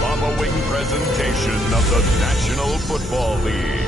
following presentation of the National Football League.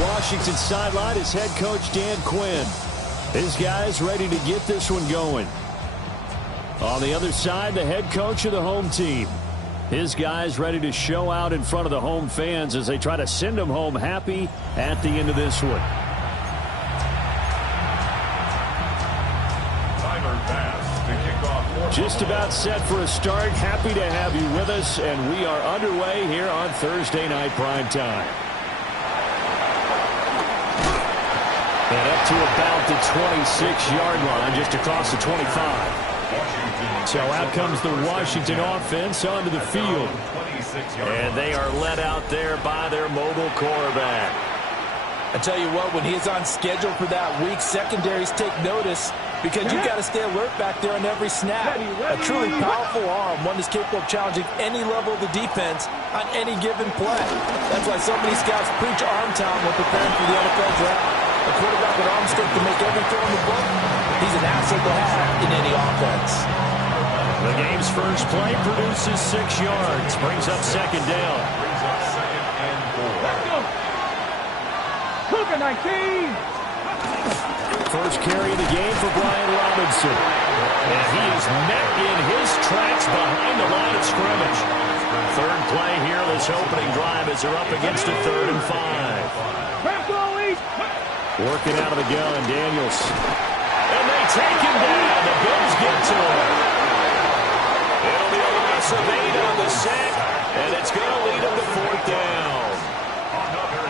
Washington sideline is head coach Dan Quinn. His guys ready to get this one going. On the other side, the head coach of the home team. His guys ready to show out in front of the home fans as they try to send them home happy at the end of this one. Just about set for a start. Happy to have you with us, and we are underway here on Thursday Night Prime Time. And up to about the 26-yard line, just across the 25. So out comes the Washington offense onto the field. And they are led out there by their mobile quarterback. I tell you what, when he's on schedule for that week, secondaries take notice because you've got to stay alert back there on every snap. A truly powerful arm, one that's capable of challenging any level of the defense on any given play. That's why so many scouts preach arm time when preparing for the NFL draft. A quarterback with arm strength to make every throw in the book, he's an asset to have in any offense. The game's first play produces 6 yards, brings up second down. Let's go. Cougar 19. First carry of the game for Brian Robinson. And he is met in his tracks behind the line of scrimmage. Third play here, this opening drive as they're up against a 3rd and 5. Working out of the gun, Daniels. And they take him down. The Bills get to him. It'll be a loss of 8 on the sack, and it's going to lead them to 4th down.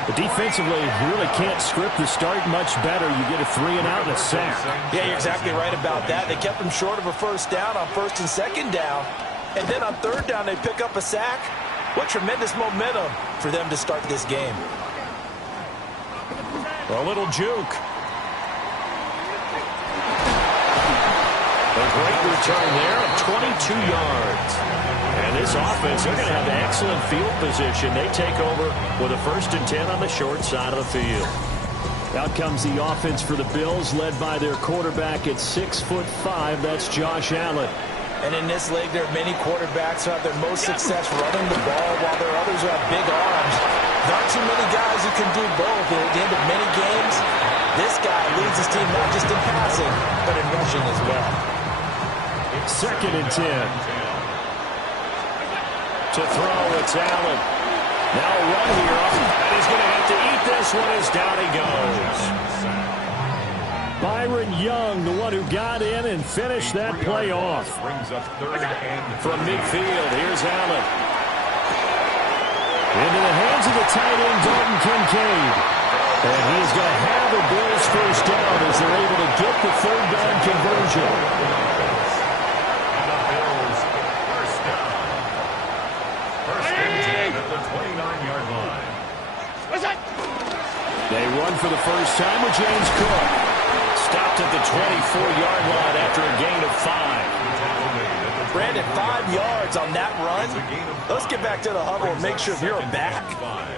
But defensively, you really can't script the start much better. You get a 3 and out and a sack. Yeah, you're exactly right about that. They kept him short of a first down on 1st and 2nd down. And then on 3rd down, they pick up a sack. What tremendous momentum for them to start this game. A little juke. A great return there of 22 yards. And this offense, they're going to have excellent field position. They take over with a 1st and 10 on the short side of the field. Out comes the offense for the Bills, led by their quarterback at 6'5". That's Josh Allen. And in this league, there are many quarterbacks who have their most success running the ball, while there are others who have big arms. Not too many guys who can do both. And at the end of many games, this guy leads his team not just in passing, but in rushing as well. 2nd and 10. To throw, it's Allen. Now a run here. And he's going to have to eat this one as down he goes. Byron Young, the one who got in and finished that play off. From midfield, here's Allen. Into the hands of the tight end, Dalton Kincaid. And he's going to have the Bills first down as they're able to get the 3rd down conversion. They run for the first time with James Cook. Stopped at the 24-yard line after a gain of 5. Brandon, 5 yards on that run. Let's get back to the huddle and make sure you're back.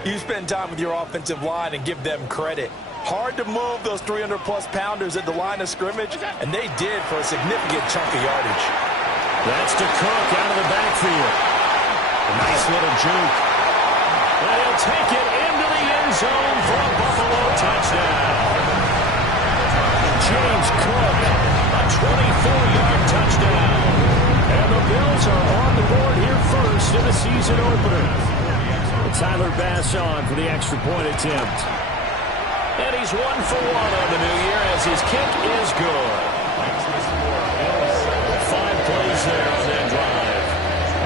You spend time with your offensive line and give them credit. Hard to move those 300-plus pounders at the line of scrimmage, and they did for a significant chunk of yardage. That's to Cook out of the backfield. A nice little juke. And he'll take it into the end zone for a Buffalo touchdown. James Cook, a 24-yard touchdown. And the Bills are on the board here first in the season opener. Tyler Bass on for the extra point attempt. And he's 1 for 1 on the new year as his kick is good. 5 plays there on that drive.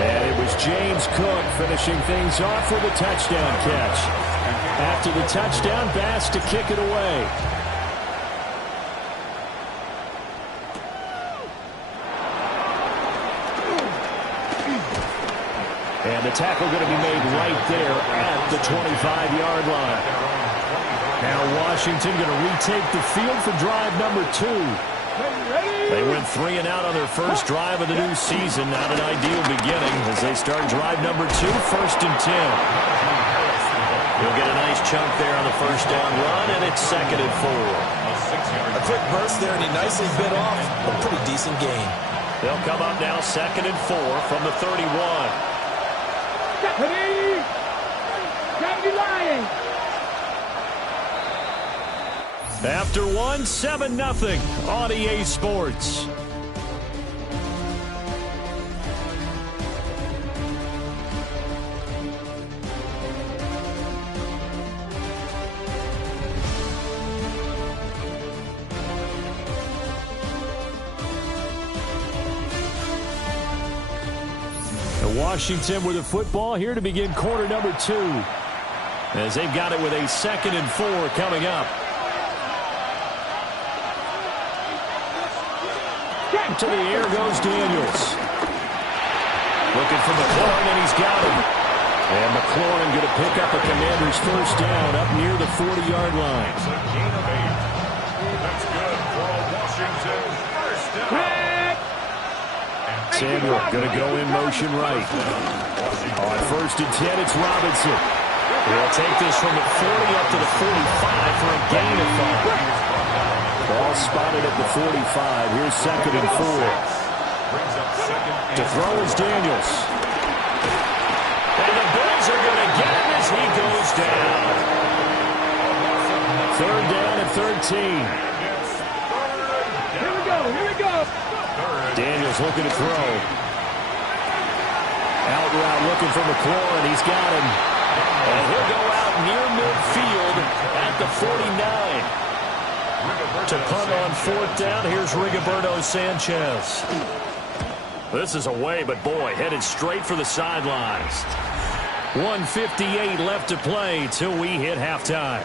And it was James Cook finishing things off with a touchdown catch. After the touchdown, Bass to kick it away. And the tackle going to be made right there at the 25-yard line. Now Washington going to retake the field for drive number 2. They went 3 and out on their first drive of the new season. Not an ideal beginning as they start drive number 2, 1st and 10. You'll get a nice chunk there on the first down run, and it's 2nd and 4. A quick burst there, and he nicely bit off a pretty decent gain. They'll come up now 2nd and 4 from the 31. Deputy Lion. After 1, 7-0 on EA Sports. Washington with the football here to begin quarter number 2. As they've got it with a 2nd and 4 coming up. To the air goes Daniels. Looking for McLaurin, and he's got him. And McLaurin going to pick up a Commander's first down up near the 40-yard line. It's a gain of 8. That's good for a Washington first down. Samuel going to go in motion right. On 1st and 10, it's Robinson. He'll take this from the 40 up to the 45 for a gain of 5. Ball spotted at the 45. Here's 2nd and 4. To throw is Daniels. And the Bills are going to get him as he goes down. 3rd down and 13. Here we go. Daniels looking to throw. Out route looking for McLaurin. He's got him. And he'll go out near midfield at the 49. To punt on 4th down, here's Rigoberto Sanchez. This is away, but boy, headed straight for the sidelines. 1:58 left to play till we hit halftime.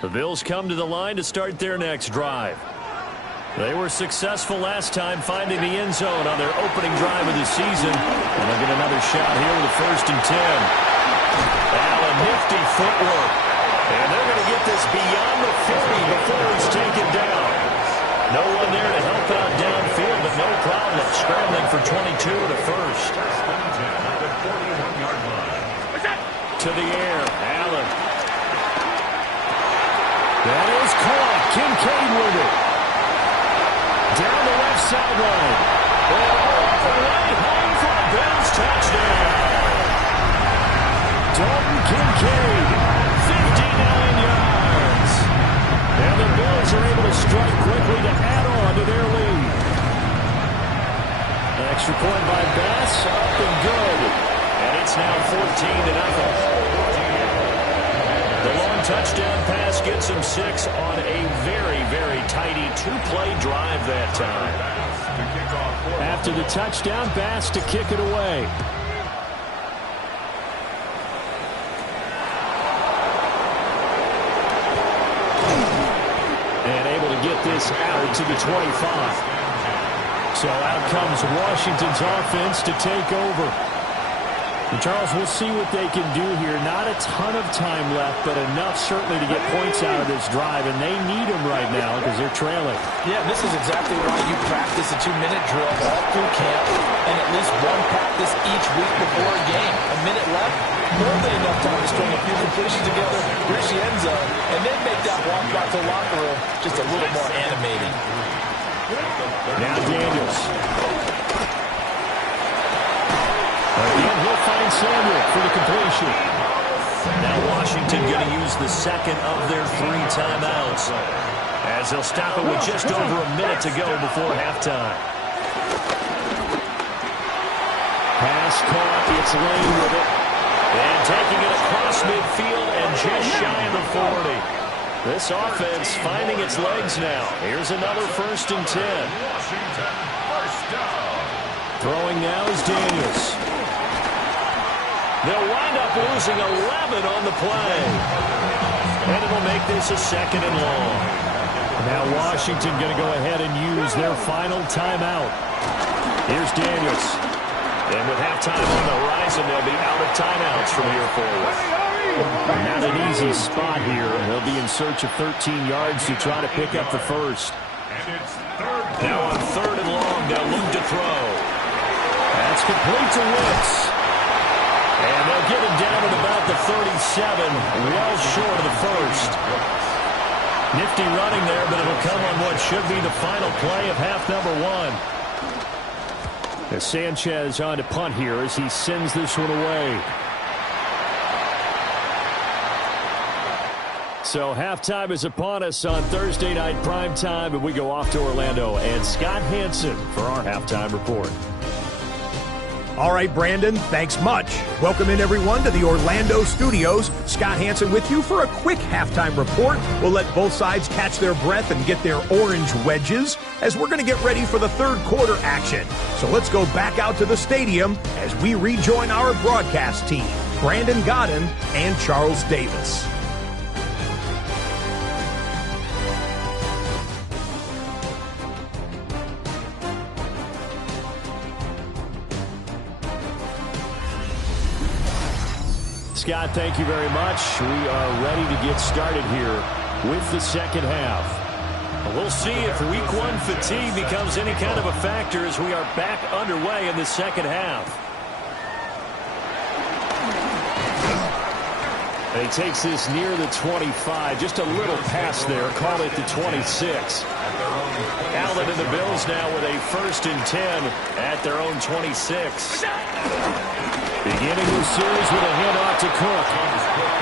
The Bills come to the line to start their next drive. They were successful last time finding the end zone on their opening drive of the season. And they'll get another shot here with a 1st and 10. Allen, nifty footwork. And they're going to get this beyond the 40 before he's taken down. No one there to help out downfield, but no problem scrambling for 22 to 1st. To the air, Allen. That is caught. Kincaid with it. Down the left sideline. And all the way home for a Bills touchdown. Dalton Kincaid, 59 yards. And the Bills are able to strike quickly to add on to their lead. An extra point by Bass, up and good. And it's now 14-0. The long touchdown pass gets him 6 on a very, very tidy 2-play drive that time. After the touchdown, Bass to kick it away. And able to get this out to the 25. So out comes Washington's offense to take over. And Charles, we'll see what they can do here. Not a ton of time left, but enough certainly to get points out of this drive, and they need them right now because they're trailing. Yeah, this is exactly why you practice a 2-minute drill all through camp and at least one practice each week before a game. A minute left, more than enough time to string a few completions together, reach the end zone, and then make that walk back to the locker room just a little more animating. Now Daniels. Again, he'll find Samuel for the completion. Now Washington going to use the second of their 3 timeouts as they'll stop it with just over a minute to go before halftime. Pass caught. It's Lane with it. And taking it across midfield and just shy of the 40. This offense finding its legs now. Here's another 1st and 10. Throwing now is Daniels. They'll wind up losing 11 on the play. And it'll make this a 2nd and long. Now Washington going to go ahead and use their final timeout. Here's Daniels. And with halftime on the horizon, they'll be out of timeouts from here forward. Not an easy spot here. They'll be in search of 13 yards to try to pick up the first. And it's third. Now on 3rd and long, they'll look to throw. That's complete to Wicks. And they'll get him down at about the 37, well short of the first. Nifty running there, but it'll come on what should be the final play of half number 1. As Sanchez on to punt here as he sends this one away. So halftime is upon us on Thursday night primetime, and we go off to Orlando. And Scott Hansen for our halftime report. All right, Brandon, thanks much. Welcome in, everyone, to the Orlando studios. Scott Hansen with you for a quick halftime report. We'll let both sides catch their breath and get their orange wedges as we're going to get ready for the third quarter action. So let's go back out to the stadium as we rejoin our broadcast team, Brandon Godden and Charles Davis. Scott, thank you very much. We are ready to get started here with the second half. We'll see if week 1 fatigue becomes any kind of a factor as we are back underway in the second half. And he takes this near the 25, just a little pass there, call it the 26. Allen and the Bills now with a 1st and 10 at their own 26. Beginning the series with a handoff to Cook.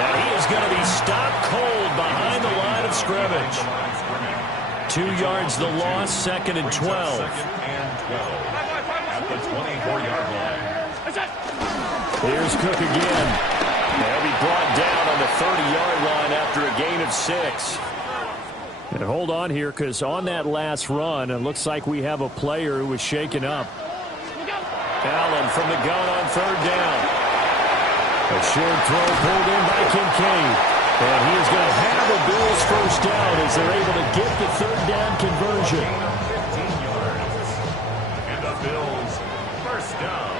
Now he is going to be stopped cold behind the line of scrimmage. 2 yards the loss, 2nd and 12. At the 24-yard line. Here's Cook again. They'll be brought down on the 30-yard line after a gain of 6. And hold on here, because on that last run, it looks like we have a player who was shaken up. Allen from the gun on 3rd down. A short throw pulled in by Kincaid. And he is going to have the Bills' first down as they're able to get the 3rd down conversion. 15 yards. And the Bills, first down.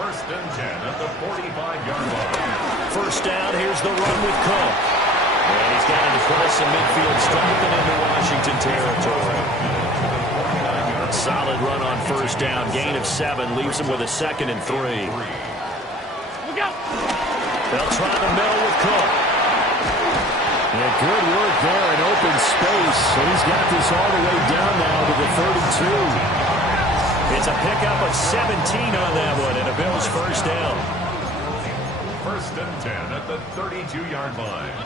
1st and 10 at the 45-yard line. First down, here's the run with Cook. And he's got to cross the midfield stripe and into Washington territory. Solid run on 1st down. Gain of 7 leaves him with a 2nd and 3. They'll try the middle with Cook. And good work there in open space. And he's got this all the way down now to the 32. It's a pickup of 17 on that one and a Bills first down. 1st and 10 at the 32-yard line.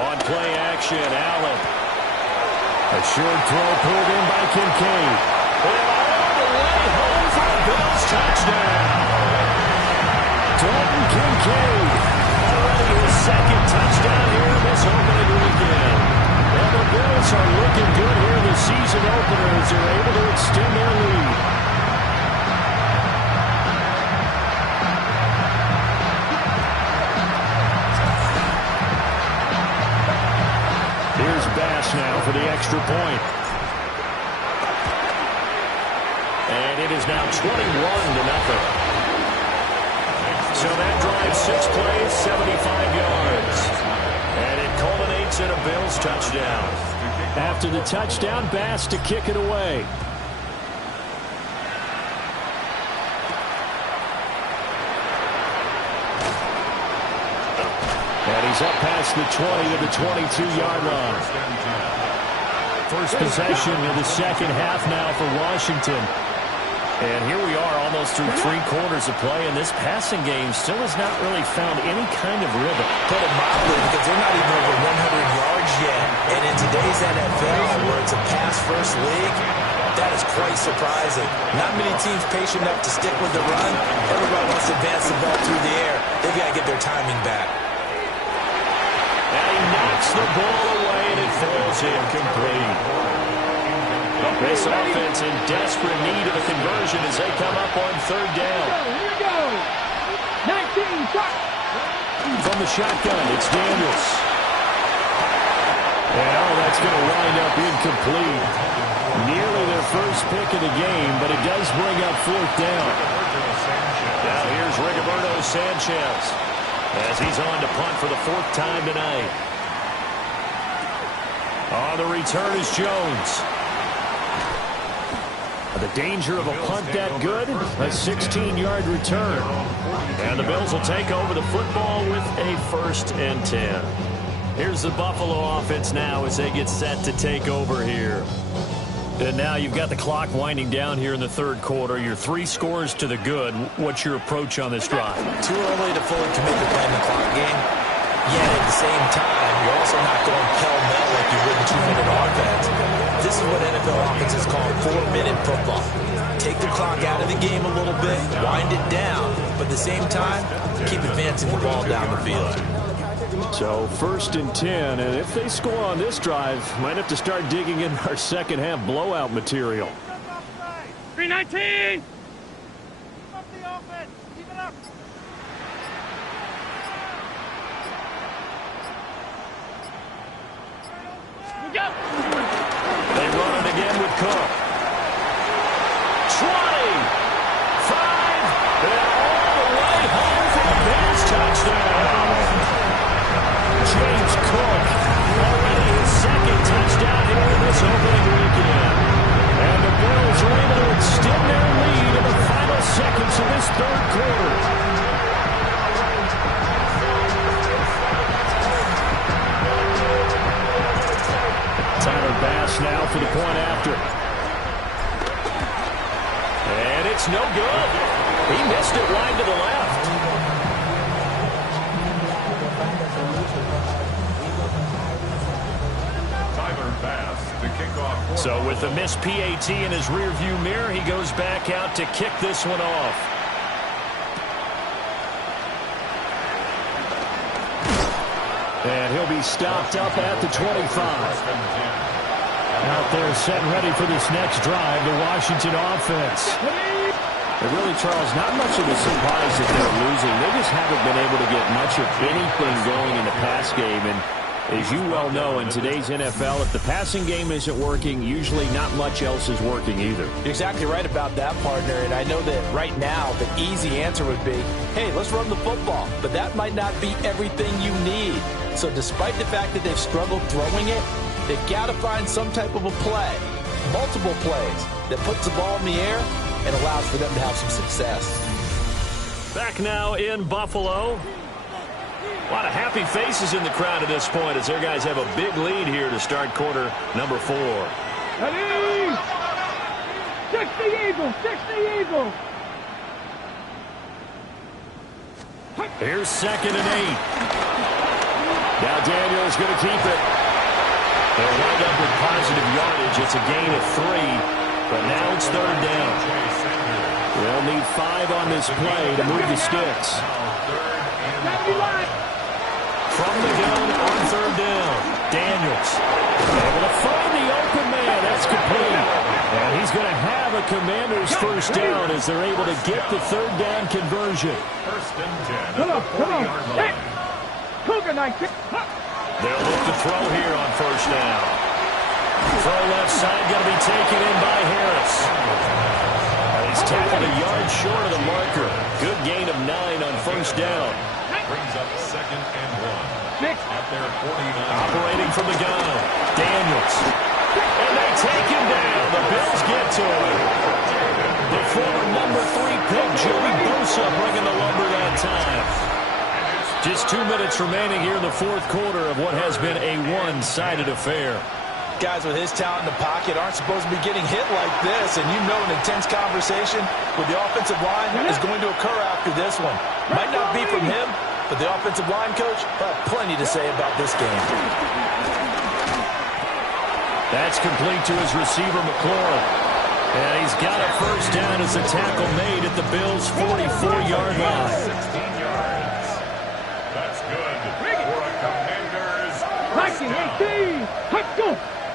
On play action, Allen. A short throw pulled in by Kincaid. And all the way home for a Bills touchdown. Dalton Kincaid already his 2nd touchdown here this opening weekend. And the Bills are looking good here in the season opener as they're able to extend their lead. Here's Bass now for the extra point. And it is now 21-0. So that drives 6 plays, 75 yards. And it culminates in a Bills touchdown. After the touchdown, Bass to kick it away. And he's up past the 20 to the 22-yard line. First possession of the second half now for Washington. And here we are almost through 3 quarters of play, and this passing game still has not really found any kind of rhythm. Put it mildly, because they're not even over 100 yards yet. And in today's NFL, where it's a pass-first league, that is quite surprising. Not many teams patient enough to stick with the run. Everybody wants to advance the ball through the air. They've got to get their timing back. And he knocks the ball away, and it falls incomplete. This offense in desperate need of a conversion as they come up on 3rd down. Here we go. 19, shot. From the shotgun, it's Daniels. And that's going to wind up incomplete. Nearly their first pick of the game, but it does bring up fourth down. Now here's Rigoberto Sanchez as he's on to punt for the fourth time tonight. On the return is Jones. The danger of a punt that good, a 16-yard return. And the Bills will take over the football with a 1st and 10. Here's the Buffalo offense now as they get set to take over here. And now you've got the clock winding down here in the third quarter. Your 3 scores to the good. What's your approach on this drive? Too early to fully commit to playing the clock game. Yet at the same time, you're also not going pell-mell like you would in 2-minute offense. This is what NFL offenses call 4-minute football. Take the clock out of the game a little bit, wind it down, but at the same time, keep advancing the ball down the field. So 1st and 10, and if they score on this drive, might have to start digging in our second half blowout material. 319. Up the offense. Keep it up. Go. They run it again with Cook. 20, 5, and all the way home for the Bills touchdown. James Cook, already his 2nd touchdown here in this opening weekend. And the Bills are able to extend their lead in the final seconds of this third quarter. Tyler Bass now for the point after. And it's no good. He missed it wide to the left. Tyler Bass to kick off. So with the missed PAT in his rearview mirror, he goes back out to kick this one off. And he'll be stopped up at the 25. Out there set and ready for this next drive, the Washington offense. And really, Charles, not much of a surprise that they're losing. They just haven't been able to get much of anything going in the pass game. And as you well know, in today's NFL, if the passing game isn't working, usually not much else is working either. You're exactly right about that, partner. And I know that right now the easy answer would be, hey, let's run the football. But that might not be everything you need. So despite the fact that they've struggled throwing it, they've got to find some type of a play, multiple plays, that puts the ball in the air and allows for them to have some success. Back now in Buffalo. A lot of happy faces in the crowd at this point as their guys have a big lead here to start quarter number 4. Ready? 60 Eagles, 60 Eagles. Here's 2nd and 8. Now Daniel's going to keep it. They'll wind up with positive yardage. It's a gain of 3, but now it's 3rd down. They'll need 5 on this play to move the sticks. From the gun on 3rd down, Daniels able to find the open man. That's complete. And he's going to have a Commander's first down as they're able to get the 3rd down conversion. 1st and 10. Come on, come on. Hey. Cougar 19. They'll look to throw here on 1st down. Throw left side going to be taken in by Harris. And he's tackled a yard short of the marker. Good gain of 9 on 1st down. Brings up 2nd and 1. At their 49. Operating from the gun, Daniels. And they take him down. The Bills get to him. The former number 3 pick, Joey Bosa, bringing the lumber that time. Just 2 minutes remaining here in the fourth quarter of what has been a one-sided affair. Guys with his talent in the pocket aren't supposed to be getting hit like this, and you know an intense conversation with the offensive line is going to occur after this one. Might not be from him, but the offensive line coach will have plenty to say about this game. That's complete to his receiver, McLaurin. And he's got a first down as the tackle made at the Bills' 44-yard line. 16 yards. That's good for a Commander's first down.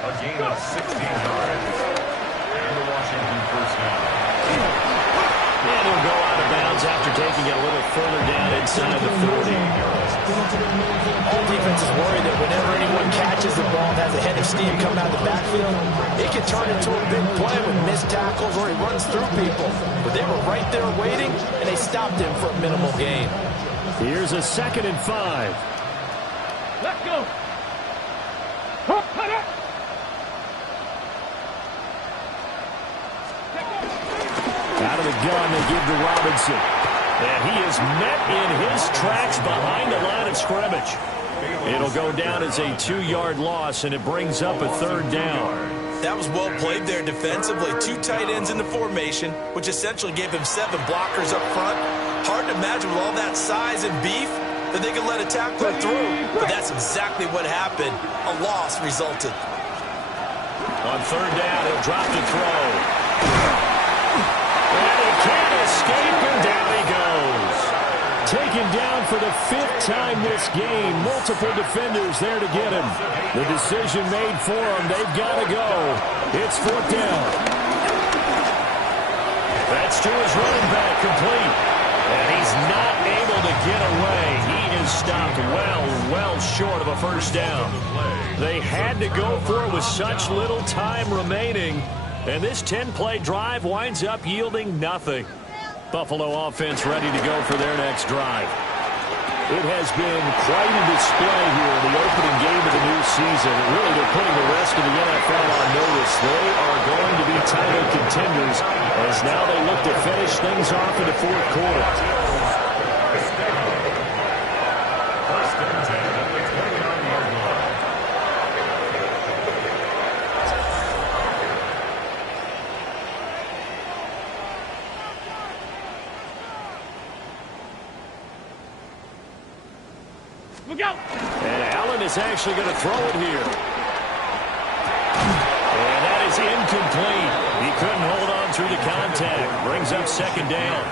A gain of 16 yards. And the Washington first down. And he'll go out of bounds after taking it a little further down inside the 40. All defenses worry that whenever anyone catches the ball and has a head of steam coming out of the backfield, it can turn into a big play with missed tackles or he runs through people. But they were right there waiting, and they stopped him for a minimal gain. Here's a 2nd and 5. Let's go. Out of the gun, they give to Robinson. And he is met in his tracks behind the line of scrimmage. It'll go down as a 2-yard loss, and it brings up a 3rd down. That was well played there defensively. 2 tight ends in the formation, which essentially gave him 7 blockers up front. Hard to imagine with all that size and beef that they could let a tackler through. But that's exactly what happened. A loss resulted. On 3rd down, he'll drop to throw. And he can't escape, and down he goes. Taken down for the 5th time this game. Multiple defenders there to get him. The decision made for him. They've got to go. It's 4th down. That's to his running back, complete. And he's not able to get away. He is stopped well short of a 1st down. They had to go for it with such little time remaining. And this 10-play drive winds up yielding nothing. Buffalo offense ready to go for their next drive. It has been quite a display here in the opening game of the new season. Really, they're putting the rest of the NFL on notice. They are going to be title contenders as now they look to finish things off in the 4th quarter. And Allen is actually going to throw it here. And that is incomplete. He couldn't hold on through the contact. Brings up 2nd down.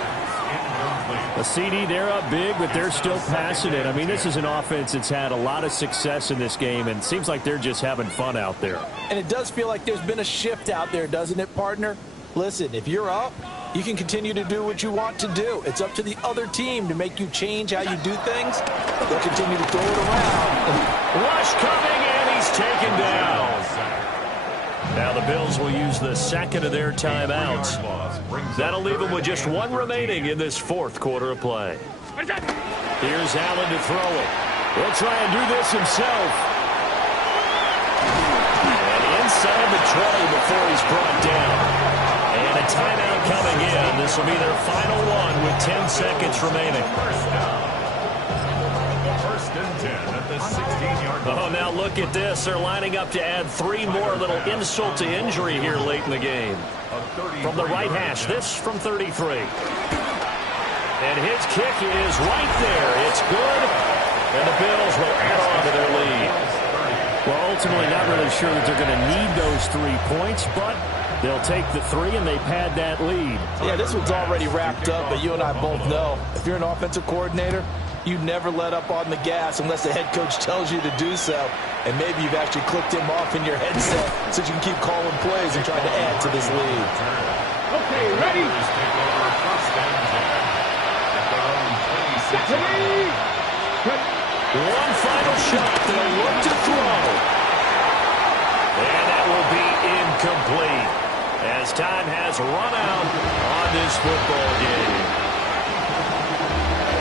A CD, they're up big, but they're still passing it. I mean, this is an offense that's had a lot of success in this game, and it seems like they're just having fun out there. And it does feel like there's been a shift out there, doesn't it, partner? Listen, if you're up, you can continue to do what you want to do. It's up to the other team to make you change how you do things. They'll continue to throw it around. Rush coming, and he's taken down. Now the Bills will use the 2nd of their timeouts. That'll leave them with just 1 remaining in this 4th quarter of play. Here's Allen to throw it. He'll try and do this himself. And inside the 20 before he's brought down. And a timeout coming in. This will be their final one with 10 seconds remaining. 1st and 10 at the 16-yard line. Oh, now look at this. They're lining up to add 3 more, little insult to injury here late in the game. From the right hash, this from 33. And his kick is right there. It's good. And the Bills will add on to their lead. Well, ultimately, not really sure that they're going to need those 3 points, but they'll take the 3 and they pad that lead. Yeah, this one's already wrapped up, but you and I both know if you're an offensive coordinator, you never let up on the gas unless the head coach tells you to do so. And maybe you've actually clicked him off in your headset so you can keep calling plays and trying to add to this lead. Okay, ready? One final shot. They'll look to throw. And that will be incomplete as time has run out on this football game.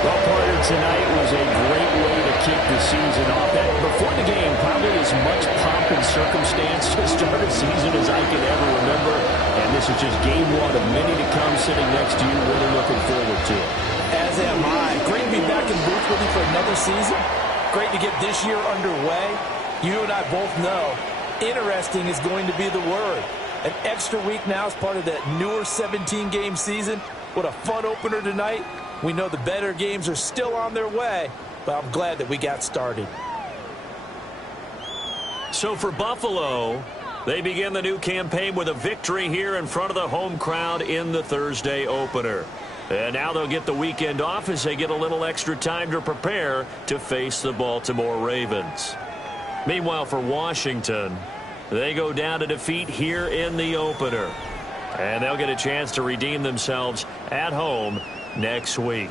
Well, partner, tonight was a great way to kick the season off. That, before the game, probably as much pomp and circumstance to start a season as I can ever remember. And this is just game 1 of many to come sitting next to you. Really looking forward to it. As am I. Great to be back in booth with you for another season. Great to get this year underway. You and I both know interesting is going to be the word. An extra week now as part of that newer 17-game season. What a fun opener tonight. We know the better games are still on their way, but I'm glad that we got started. So for Buffalo, they begin the new campaign with a victory here in front of the home crowd in the Thursday opener. And now they'll get the weekend off as they get a little extra time to prepare to face the Baltimore Ravens. Meanwhile, for Washington, they go down to defeat here in the opener. And they'll get a chance to redeem themselves at home next week.